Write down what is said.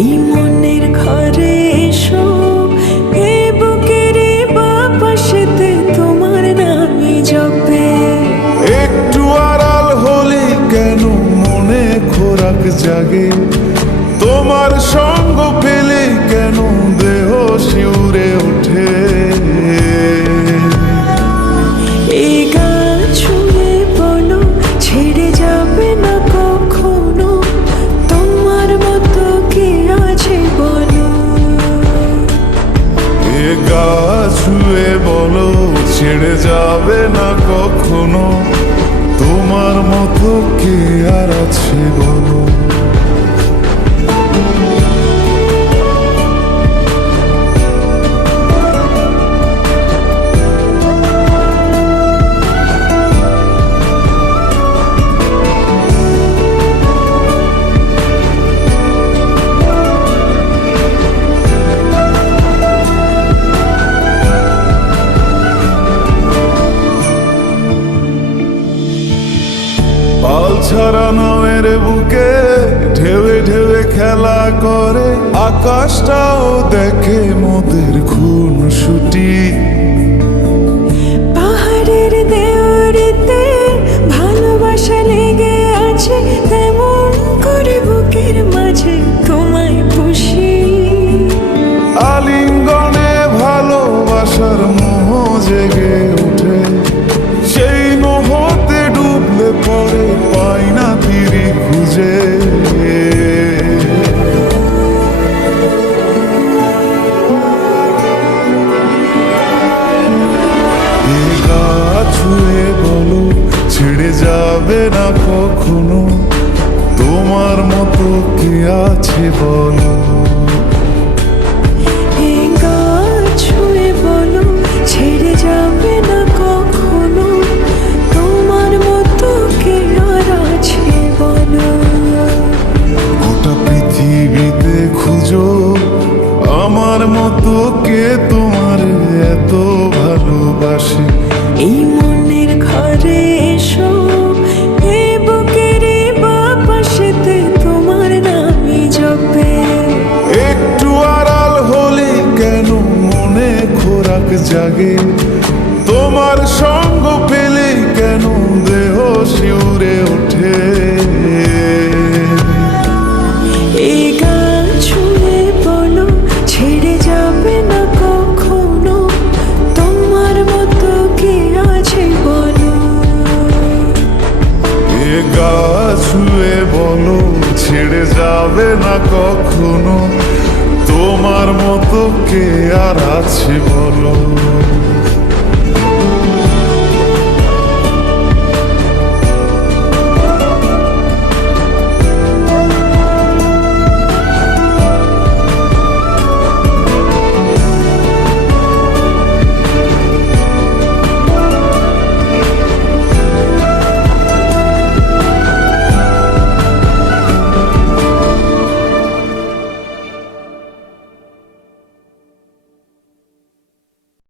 এই মনের ঘরে এসো, এ বুকের বাপাশেতে তোমার নামই জপে। একটু আড়াল হলে কেন মনে খোরাক জাগে, তোমার সঙ্গ পেলে কেন দেহ শিউরে ওঠে। এই গা ছুঁয়ে বলো, ছেড়ে যাবে না কখনো, তোমার মতো কে আছে বলো। এ গা ছুঁয়ে বলো, ছেড়ে যাবে না কখনো, তোমার মতো কে আর আছে বলো। পাল ছাড়া নামের বুকে ঢেউে ঢেউে খেলা করে, আকাশটাও দেখে মোদের খুন ছুটি। পাহাড়ের দেওয়ারিতে ভালোবাসা লেগে আছে, তেমন করে বুকের মাঝে তোমায় পুষি। আলিঙ্গনে ভালোবাসার মোহ জেগে ওঠে, সেই মোহতে ডুবলে পরে পাই না তীরি খুঁজে। এ গা ছুঁয়ে বলো, ছেড়ে যাবে না কখনো, তোমার মতো কে আছে বলো। এই গা ছুঁয়ে বলো, ছেড়ে যাবে না কখনো, তোমার মতো কে আর আছে বলো। গোটা পৃথিবীতে খুঁজো, আমার মতো কে তোমার এত ভালোবাসে। এই মনের ঘরে এসো, এ বুকের বাপাশেতে তোমার নামই জপে। একটু আড়াল হলে কেন মনে খোরাক জাগে, তোমার সঙ্গ পেলে কেন দেহ শিউরে ওঠে। এই গা ছুঁয়ে বলো, ছেড়ে যাবে না কখনো, তোমার মতো কে আছে বলো। এ গা ছুঁয়ে বলো, ছেড়ে যাবে না কখনো, তোমার মতো কে আর আছে বলো।